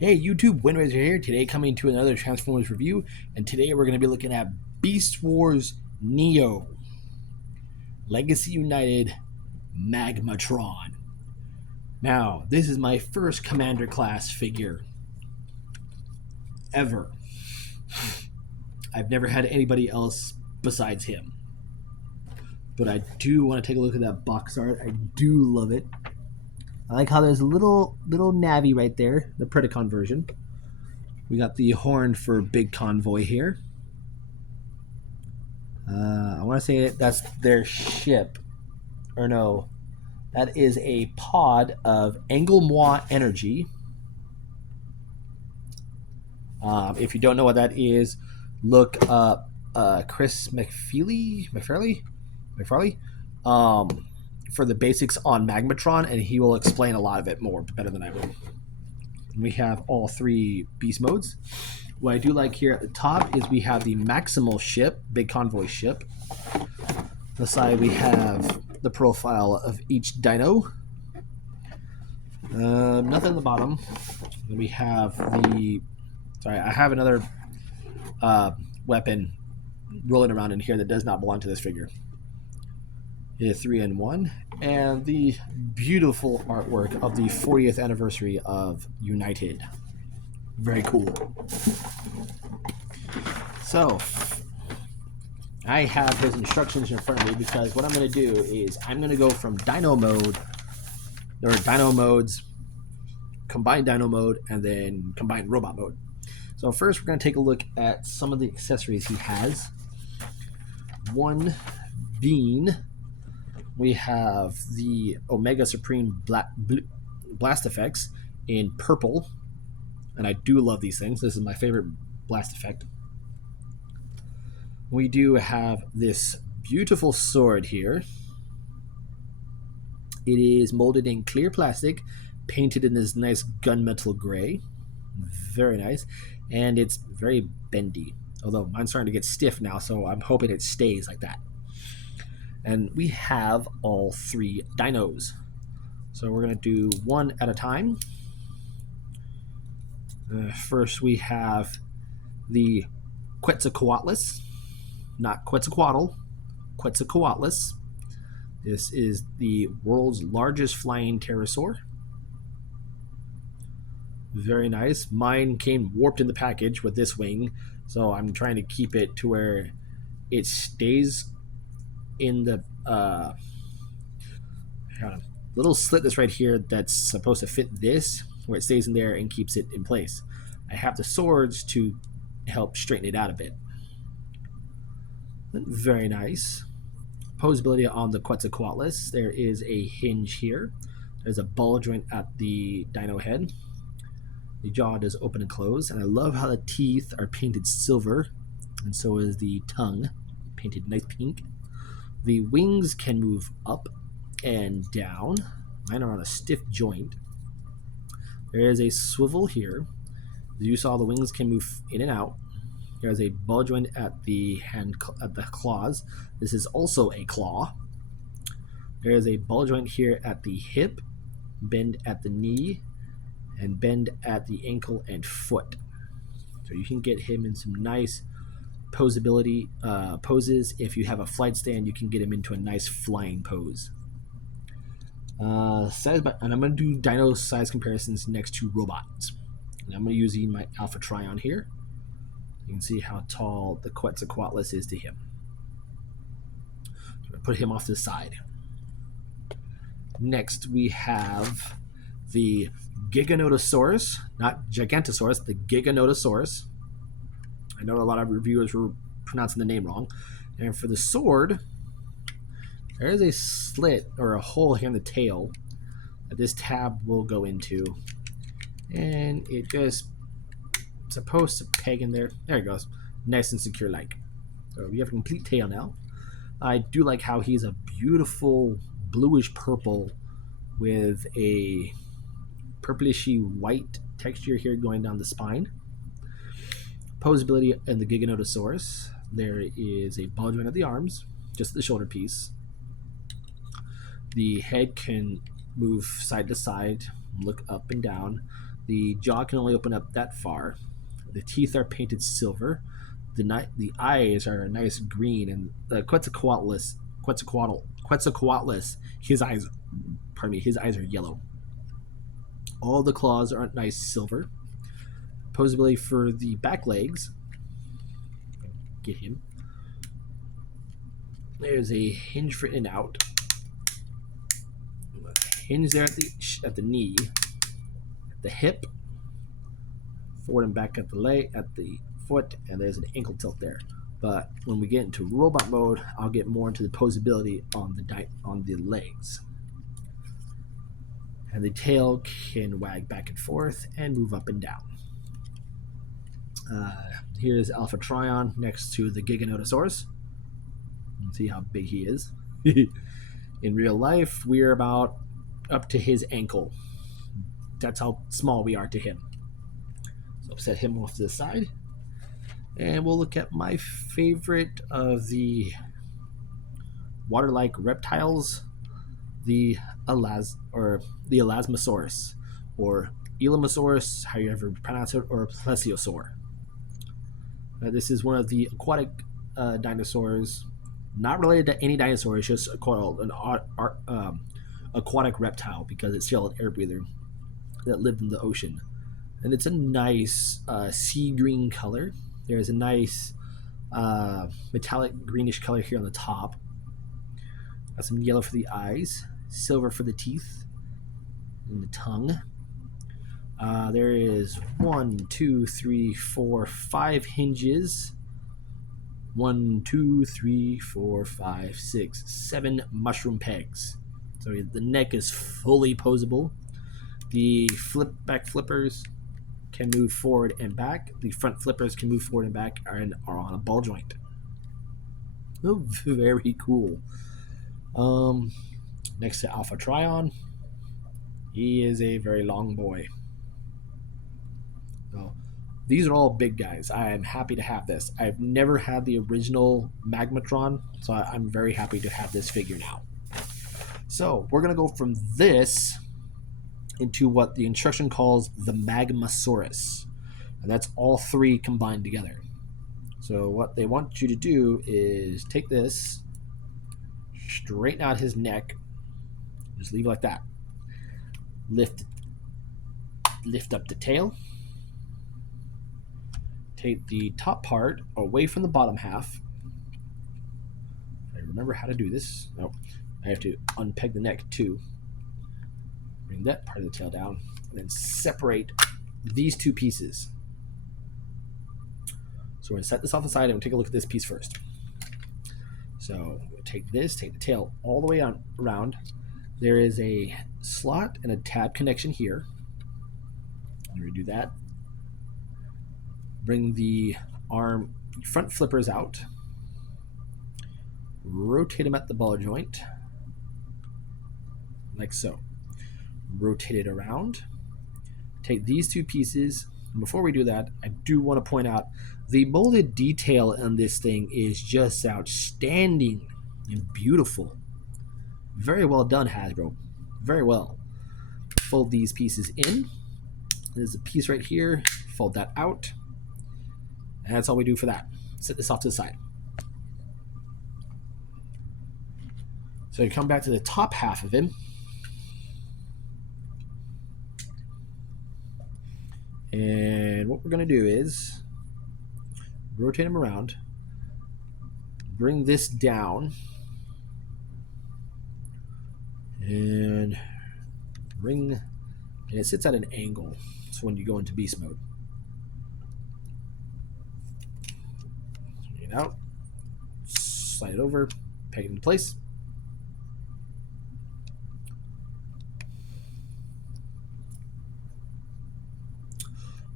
Hey YouTube, Windraiser here, today coming to another Transformers review, and today we're going to be looking at Beast Wars Neo, Legacy United Magmatron. Now, this is my first Commander class figure ever. I've never had anybody else besides him. But I do want to take a look at that box art. I do love it. I like how there's a little Navi right there, the Predacon version. We got the horn for Big Convoy here. I want to say that's their ship. Or no, that is a pod of Anglemois energy. If you don't know what that is, look up Chris McFarley for the basics on Magmatron, and he will explain a lot of it more better than I will. We have all three beast modes. What I do like here at the top is we have the Maximal ship, Big Convoy ship. On the side we have the profile of each dino. Nothing at the bottom. Then we have the... Sorry, I have another weapon rolling around in here that does not belong to this figure. It is 3-in-1. And the beautiful artwork of the 40th anniversary of United. Very cool. So, I have his instructions in front of me because what I'm going to do is I'm going to go from Dino mode, or Dino modes, combined Dino mode, and then combined Robot mode. So first we're going to take a look at some of the accessories he has. One being, we have the Omega Supreme Blast Effects in purple. And I do love these things. This is my favorite blast effect. We do have this beautiful sword here. It is molded in clear plastic, painted in this nice gunmetal gray. Very nice. And it's very bendy. Although mine's starting to get stiff now, so I'm hoping it stays like that. And we have all three dinos. So we're going to do one at a time. First, we have the Quetzalcoatlus, not Quetzalcoatl, Quetzalcoatlus. This is the world's largest flying pterosaur. Very nice. Mine came warped in the package with this wing, so I'm trying to keep it to where it stays in the little slit that's right here that's supposed to fit this, where it stays in there and keeps it in place. I have the swords to help straighten it out a bit. Very nice. Posability on the Quetzalcoatlus. There is a hinge here. There's a ball joint at the dino head. The jaw does open and close, and I love how the teeth are painted silver, and so is the tongue, painted nice pink. The wings can move up and down. Mine are on a stiff joint. There is a swivel here. As you saw, the wings can move in and out. There's a ball joint at the claws. This is also a claw. There is a ball joint here at the hip, bend at the knee, and bend at the ankle and foot. So you can get him in some nice posability poses. If you have a flight stand, you can get him into a nice flying pose. And I'm going to do dino size comparisons next to robots. And I'm going to use my Alpha Trion here. You can see how tall the Quetzalcoatlus is to him. So I'm going to put him off to the side. Next, we have the Giganotosaurus, not Gigantosaurus, the Giganotosaurus. I know a lot of reviewers were pronouncing the name wrong. And for the sword, there is a slit or a hole here in the tail that this tab will go into. And it just supposed to peg in there. There it goes. Nice and secure like. So we have a complete tail now. I do like how he's a beautiful bluish purple with a purplishy white texture here going down the spine. Posability in the Giganotosaurus. There is a ball joint at the arms, just the shoulder piece. The head can move side to side, look up and down. The jaw can only open up that far. The teeth are painted silver. The eyes are a nice green, and the Quetzalcoatlus, his eyes are yellow. All the claws are nice silver. Posability for the back legs. Get him. There's a hinge for in and out. Hinge there at the knee, at the hip, forward and back at the foot, and there's an ankle tilt there. But when we get into robot mode, I'll get more into the posability on the legs. And the tail can wag back and forth and move up and down. Here's Alpha Trion next to the Giganotosaurus. See how big he is. In real life, we're about up to his ankle. That's how small we are to him. So I'll set him off to the side. And we'll look at my favorite of the water-like reptiles, the Elasmosaurus, or Elamosaurus, how you ever pronounce it, or Plesiosaur. This is one of the aquatic dinosaurs, not related to any dinosaur. It's just called an aquatic reptile because it's still an air breather that lived in the ocean. And it's a nice sea green color. There's a nice metallic greenish color here on the top. Got some yellow for the eyes, silver for the teeth, and the tongue. There is 1, 2, 3, 4, 5 hinges. 1, 2, 3, 4, 5, 6, 7 mushroom pegs. So the neck is fully posable. The back flippers can move forward and back. The front flippers can move forward and back and are on a ball joint. Oh, very cool. Next to Alpha Trion, he is a very long boy. So, these are all big guys. I am happy to have this. I've never had the original Magmatron, so I'm very happy to have this figure now. So we're going to go from this into what the instruction calls the Magmasaurus. And that's all three combined together. So what they want you to do is take this, straighten out his neck, just leave it like that. Lift up the tail. Take the top part away from the bottom half. I remember how to do this. Nope. I have to unpeg the neck too. Bring that part of the tail down, and then separate these two pieces. So we're going to set this off the side and we'll take a look at this piece first. So take this, take the tail all the way around. There is a slot and a tab connection here. I'm going to do that. Bring the arm front flippers out. Rotate them at the ball joint, like so. Rotate it around. Take these two pieces. And before we do that, I do want to point out the molded detail on this thing is just outstanding and beautiful. Very well done, Hasbro. Very well. Fold these pieces in. There's a piece right here. Fold that out. And that's all we do for that. Set this off to the side. So you come back to the top half of him. And what we're going to do is rotate him around. Bring this down. And and it sits at an angle. So when you go into beast mode. Take it out. Slide it over. Peg it into place.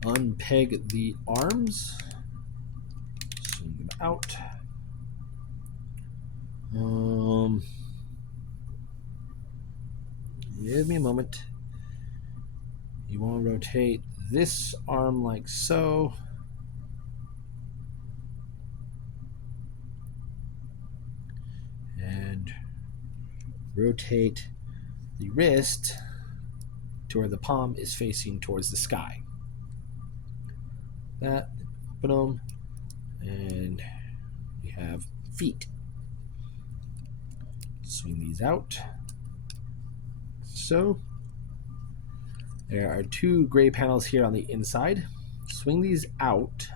Unpeg the arms. Swing them out. Give me a moment. You want to rotate this arm like so. And rotate the wrist to where the palm is facing towards the sky. That, boom, and we have feet. Swing these out. So there are two gray panels here on the inside. Swing these out,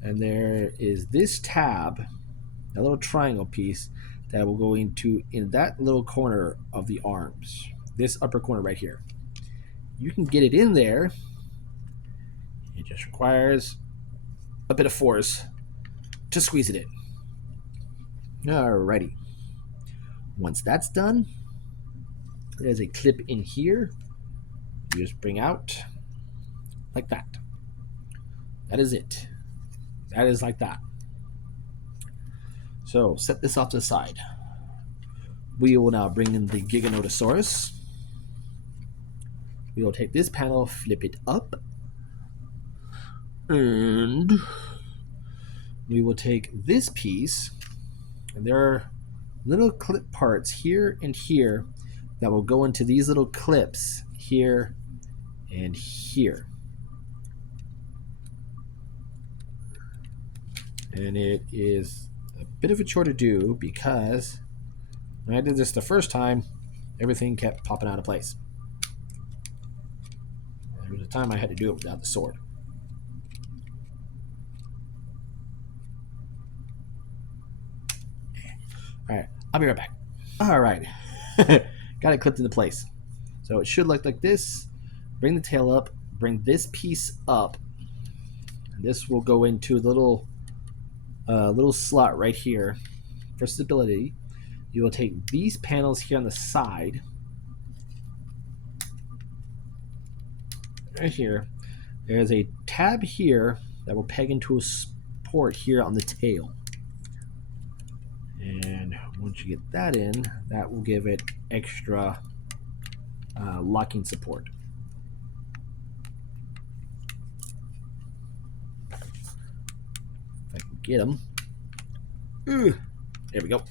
and there is this tab, a little triangle piece that will go into in that little corner of the arms, this upper corner right here. You can get it in there. It just requires a bit of force to squeeze it in. Alrighty. Once that's done, there's a clip in here. You just bring out like that. That is it. That is like that. So set this off to the side. We will now bring in the Giganotosaurus. We will take this panel, flip it up, and we will take this piece, and there are little clip parts here and here that will go into these little clips here and here. And it is a bit of a chore to do because when I did this the first time, everything kept popping out of place. There was a time I had to do it without the sword. Alright, I'll be right back. Alright, got it clipped into place. So it should look like this. Bring the tail up, bring this piece up. And this will go into the little slot right here for stability. You will take these panels here on the side, right here. There's a tab here that will peg into a support here on the tail. And once you get that in, that will give it extra locking support. If I can get them. There we go.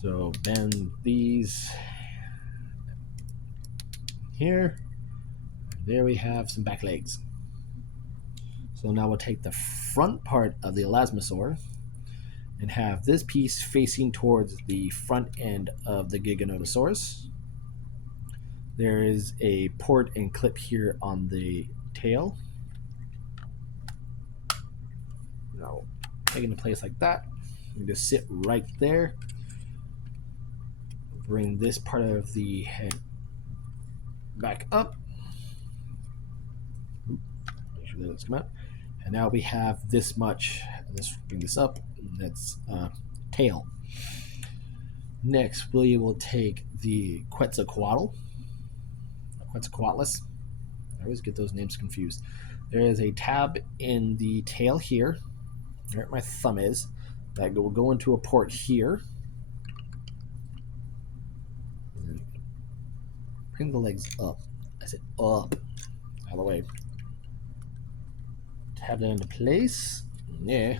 So bend these here. There we have some back legs. So now we'll take the front part of the Elasmosaur and have this piece facing towards the front end of the Giganotosaurus. There is a port and clip here on the tail. Now, take it into place like that. You just sit right there. Bring this part of the head back up. Make sure that it's come out. And now we have this much. Let's bring this up. That's tail. Next, we will take the Quetzalcoatl. Quetzalcoatlus. I always get those names confused. There is a tab in the tail here, where my thumb is, that will go into a port here. Bring the legs up. I said up. Out of the way. Tab that into place. Yeah.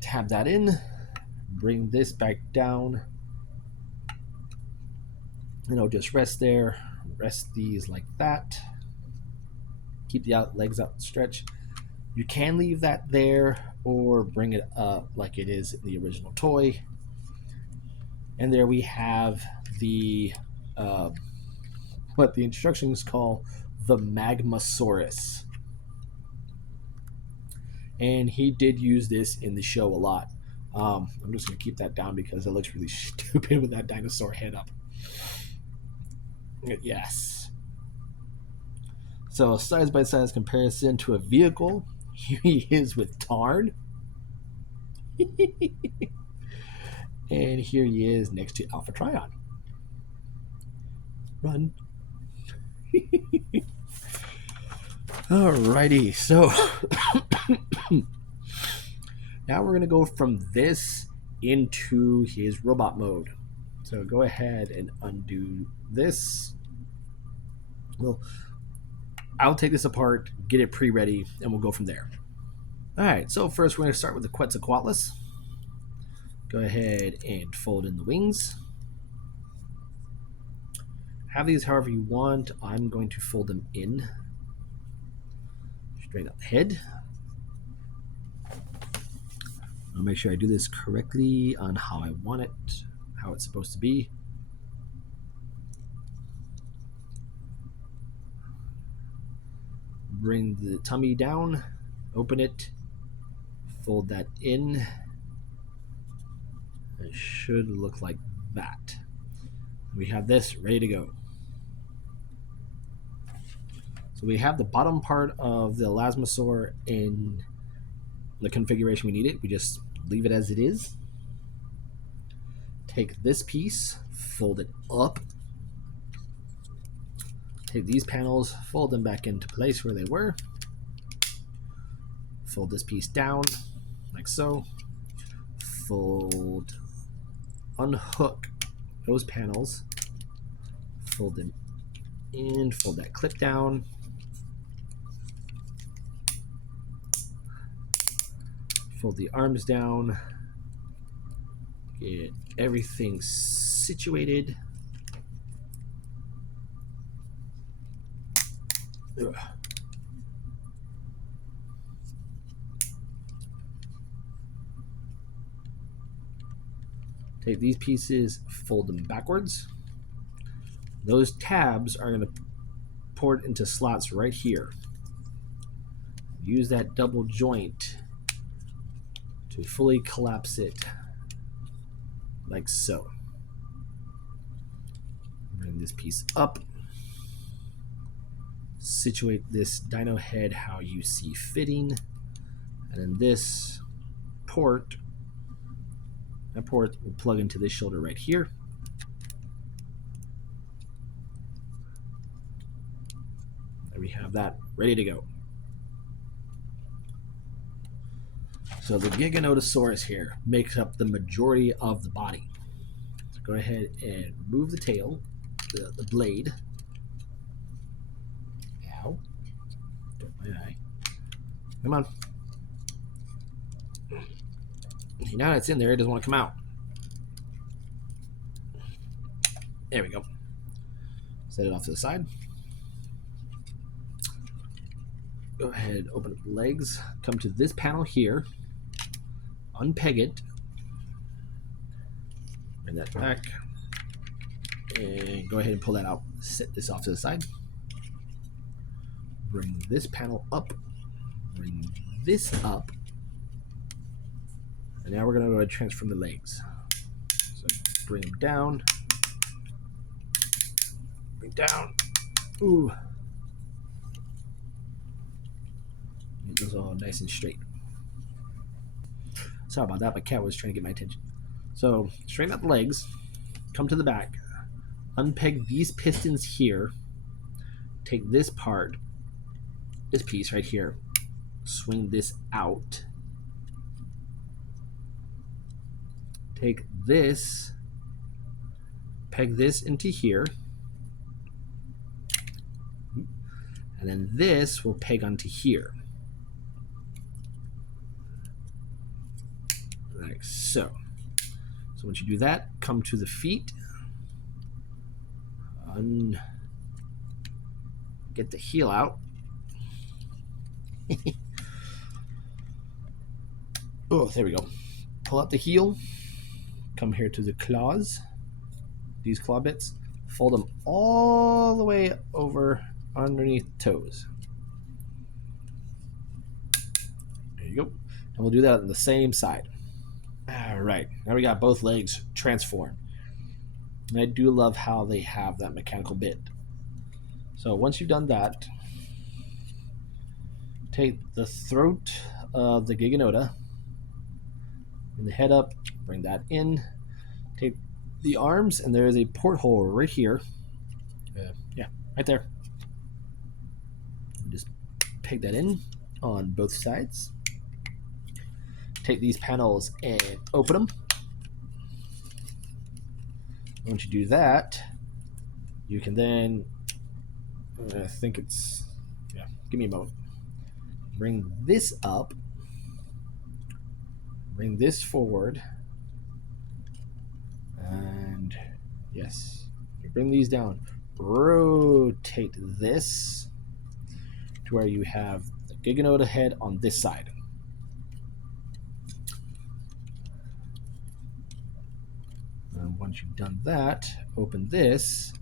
Tab that in. Bring this back down. And I'll just rest there. Rest these like that. Keep the legs out stretched. You can leave that there or bring it up like it is in the original toy. And there we have the what the instructions call the Magmasaurus. And he did use this in the show a lot. I'm just going to keep that down because it looks really stupid with that dinosaur head up. Yes. So size-by-size comparison to a vehicle. Here he is with Tarn. And here he is next to Alpha Trion. Run. Alrighty, so now we're going to go from this into his robot mode. So go ahead and undo this. Well, I'll take this apart, get it pre-ready, and we'll go from there. Alright, so first we're going to start with the Quetzalcoatlus. Go ahead and fold in the wings. Have these however you want. I'm going to fold them in. Straighten out the head. I'll make sure I do this correctly on how I want it, how it's supposed to be. Bring the tummy down, open it, fold that in. It should look like that. We have this ready to go. So we have the bottom part of the elasmosaur in the configuration we need it. We just leave it as it is. Take this piece, fold it up. Take these panels, fold them back into place where they were. Fold this piece down, like so. Fold, unhook those panels. Fold them in, fold that clip down. Fold the arms down. Get everything situated. Ugh. Take these pieces, fold them backwards. Those tabs are going to port into slots right here. Use that double joint to fully collapse it like so. Bring this piece up. Situate this dino head how you see fitting. And then this port, that port will plug into this shoulder right here. And we have that ready to go. So the Giganotosaurus here makes up the majority of the body. So go ahead and move the tail, the blade. Ow. My eye. Come on. Now that it's in there, it doesn't want to come out. There we go. Set it off to the side. Go ahead, open up the legs. Come to this panel here. Unpeg it. Bring that back. And go ahead and pull that out. Set this off to the side. Bring this panel up. Bring this up. And now we're going to go ahead and transform the legs. So bring them down. Bring down. Ooh. Get those all nice and straight. Sorry about that, my cat was trying to get my attention. So straighten out the legs. Come to the back. Unpeg these pistons here. Take this part, this piece right here. Swing this out. Take this, peg this into here, and then this will peg onto here, like so. So once you do that, come to the feet, get the heel out. Oh, there we go. Pull out the heel. Come here to the claws, these claw bits, fold them all the way over underneath toes. There you go. And we'll do that on the same side. All right, now we got both legs transformed. And I do love how they have that mechanical bit. So once you've done that, take the throat of the Giganota, bring the head up, bring that in, take the arms, and there is a porthole right here. Yeah, right there. Just peg that in on both sides. Take these panels and open them. Once you do that, you can then, I think it's, yeah, give me a moment. Bring this up, bring this forward, Yes. You bring these down. Rotate this to where you have the Giganode head on this side. And once you've done that, open this.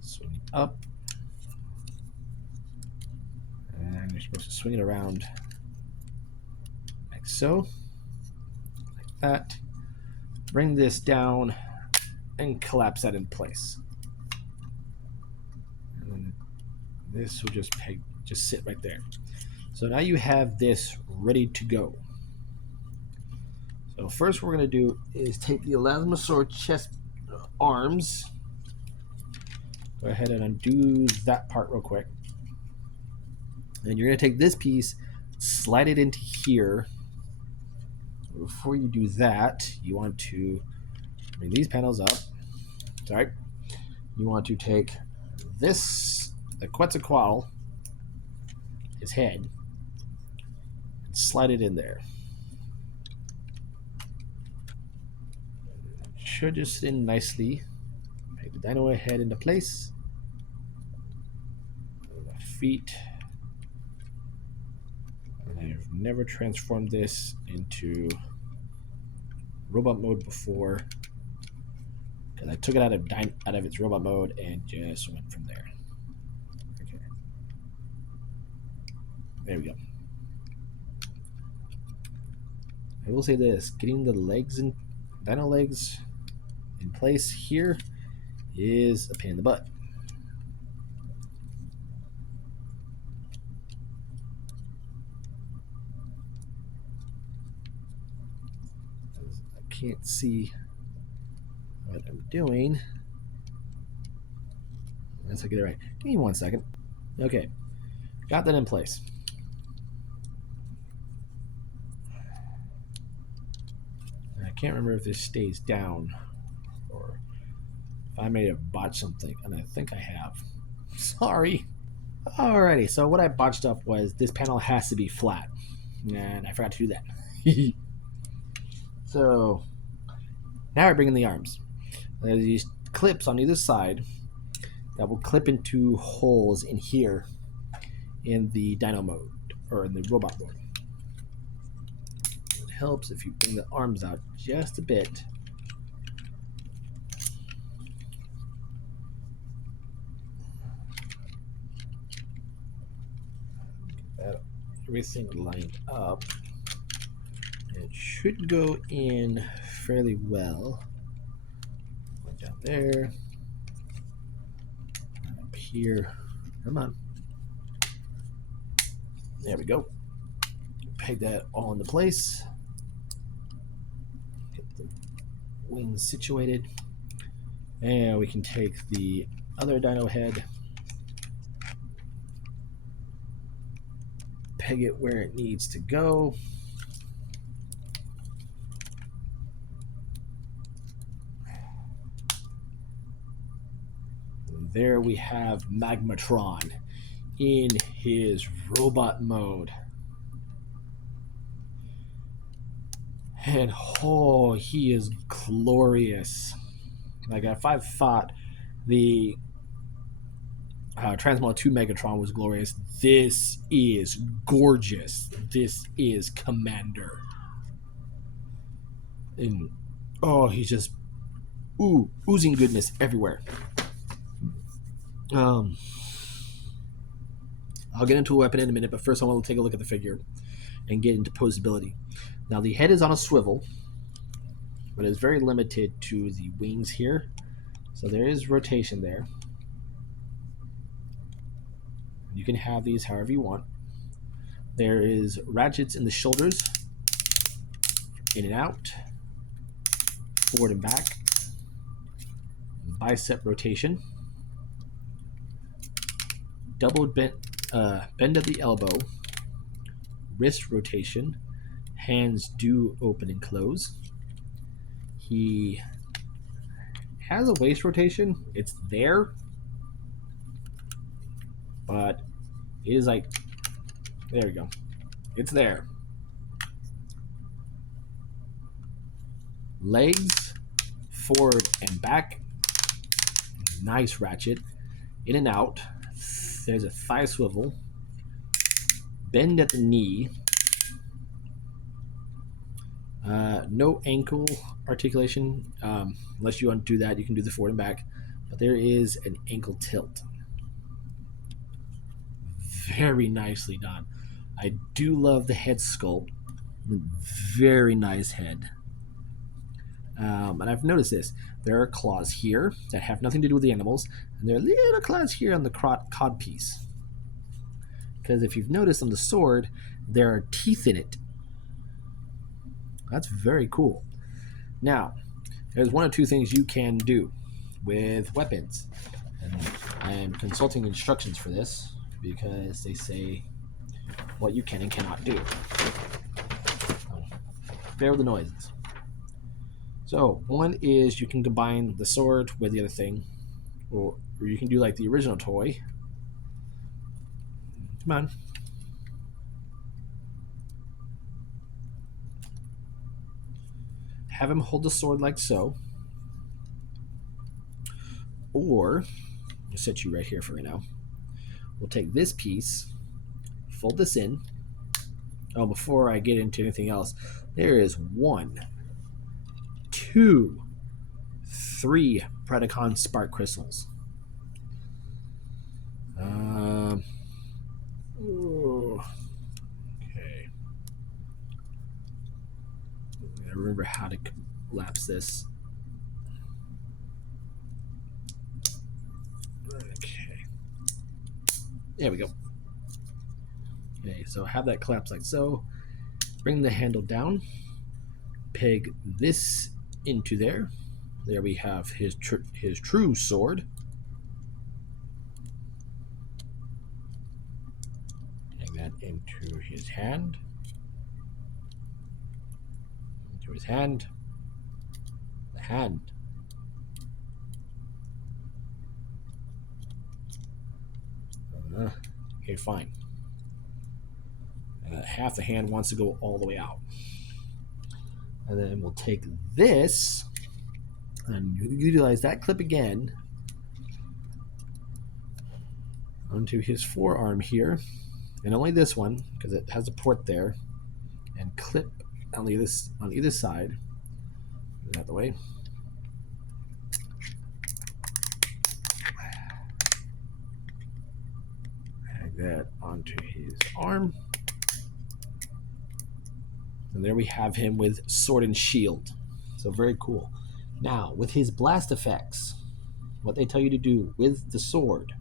Swing it up. And you're supposed to swing it around like so. Like that. Bring this down and collapse that in place. And then this will just sit right there. So now you have this ready to go. So first what we're going to do is take the Elasmosaur chest arms. Go ahead and undo that part real quick. And you're going to take this piece, slide it into here. Before you do that, you want to bring these panels up. Sorry. You want to take this, the Quetzalcoatl, his head, and slide it in there. It should just sit in nicely. Make the dino head into place. The feet. And I've never transformed this into robot mode before, because I took it out of its robot mode and just went from there. Okay. There we go. I will say this, getting the legs and dino legs in place here is a pain in the butt. I can't see what I'm doing. Let's get it right. Give me 1 second. Okay, got that in place. I can't remember if this stays down or if I may have botched something, and I think I have. Sorry. Alrighty, so what I botched up was this panel has to be flat, and I forgot to do that. So now I bring in the arms. There's these clips on either side that will clip into holes in here in the dino mode, or in the robot mode. It helps if you bring the arms out just a bit. Get everything lined up. It should go in fairly well. Right down there. Up here. Come on. There we go. Peg that all into place. Get the wings situated. And we can take the other dino head, peg it where it needs to go. And there we have Magmatron in his robot mode. And oh, he is glorious. Like, if I thought the Transmodel 2 Megatron was glorious, this is gorgeous. This is Commander. And oh, he's just oozing goodness everywhere. I'll get into a weapon in a minute, but first I want to take a look at the figure and get into posability. Now the head is on a swivel, but it's very limited to the wings here. So there is rotation there. You can have these however you want. There is ratchets in the shoulders, in and out, forward and back, bicep rotation, double bend at the elbow, wrist rotation, hands do open and close. He has a waist rotation. It's there, but it is like, there we go. It's there. legs, forward and back. Nice ratchet. In and out. There's a thigh swivel. Bend at the knee. No ankle articulation. Unless you want to do that, you can do the forward and back. But there is an ankle tilt. Very nicely done. I do love the head sculpt. Very nice head. And I've noticed this. There are claws here that have nothing to do with the animals, and there are little claws here on the cod piece. Because if you've noticed on the sword, there are teeth in it. That's very cool. Now, there's one or two things you can do with weapons. And I am consulting instructions for this because they say what you can and cannot do. Bear with the noises. So, one is you can combine the sword with the other thing, or you can do like the original toy. Come on. Have him hold the sword like so. Or, I'll set you right here for right now. We'll take this piece, fold this in. Oh, before I get into anything else, there is 1, 2, 3 Predacon spark crystals. Okay. I remember how to collapse this. Okay. There we go. Okay, so have that collapse like so. Bring the handle down. Peg this into there. There we have his true sword. Peg that into his hand. Into his hand. The hand. Okay, fine. Half the hand wants to go all the way out. And then we'll take this and utilize that clip again onto his forearm here. And only this one, because it has a port there. And clip on either side. Move that the way. Drag that onto his arm. And there we have him with sword and shield. So very cool. Now, with his blast effects, what they tell you to do with the sword.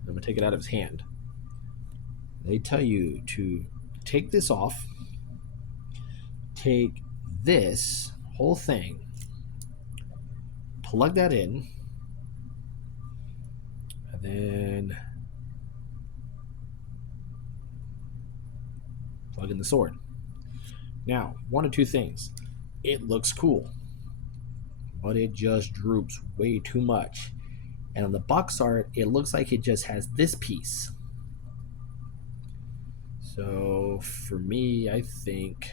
I'm going to take it out of his hand. They tell you to take this off, take this whole thing, plug that in, and then plug in the sword. Now, one of two things. It looks cool, but it just droops way too much. And on the box art, it looks like it just has this piece. So for me, I think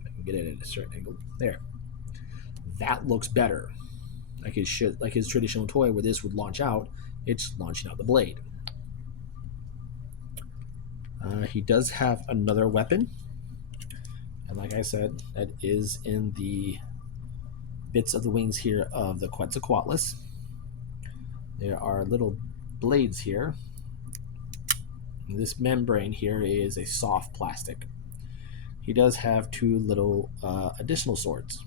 if I can get it at a certain angle, there. That looks better. Like his traditional toy, where this would launch out, it's launching out the blade. He does have another weapon, and like I said, that is in the bits of the wings here of the Quetzalcoatlus. There are little blades here. This membrane here is a soft plastic. He does have 2 little additional swords,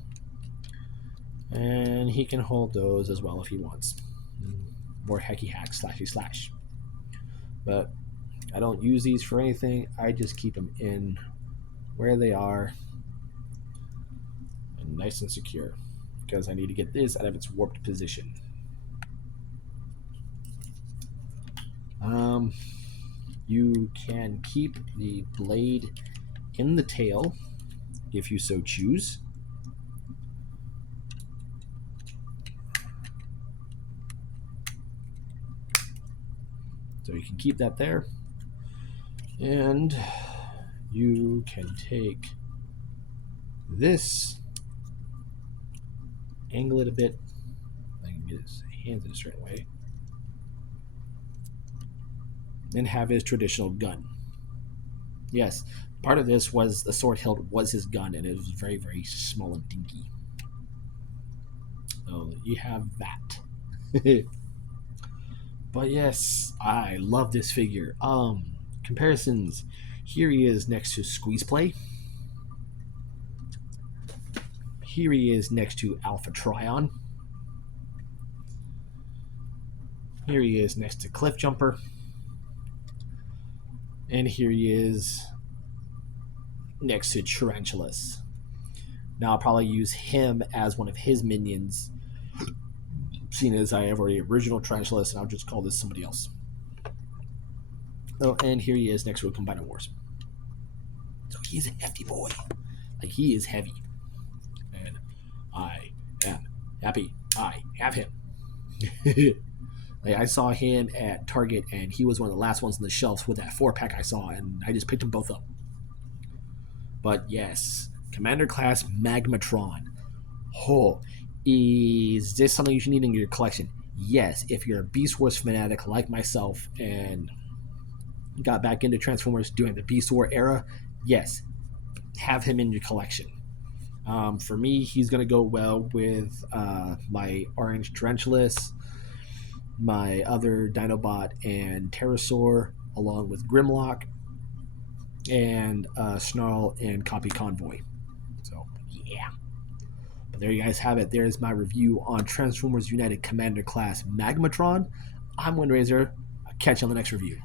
and he can hold those as well if he wants. More hacky hack slashy slash. But I don't use these for anything. I just keep them in where they are and nice and secure, because I need to get this out of its warped position. You can keep the blade in the tail if you so choose. So you can keep that there. And you can take this, angle it a bit. I can get his hands in a certain way. And have his traditional gun. Yes, part of this was the sword hilt was his gun, and it was very, very small and dinky. So you have that. But yes, I love this figure. Comparisons. Here he is next to Squeeze Play. Here he is next to Alpha Trion. Here he is next to Cliff Jumper. And here he is next to Tarantulas. Now I'll probably use him as one of his minions, seeing as I have already original Tarantulas, and I'll just call this somebody else. Oh, and here he is next to a Combiner Wars. So he's a hefty boy. Like, he is heavy. And I am happy I have him. Like, I saw him at Target, and he was one of the last ones on the shelves with that 4-pack I saw, and I just picked them both up. But yes, Commander Class Magmatron. Oh, is this something you should need in your collection? Yes, if you're a Beast Wars fanatic like myself and got back into Transformers during the Beast War era, yes, have him in your collection. For me, he's going to go well with my Orange Tarantulas, my other Dinobot and Pterosaur, along with Grimlock, and Snarl and Copy Convoy. So, yeah. But there you guys have it. There's my review on Transformers United Commander Class Magmatron. I'm Windrazor. I'll catch you on the next review.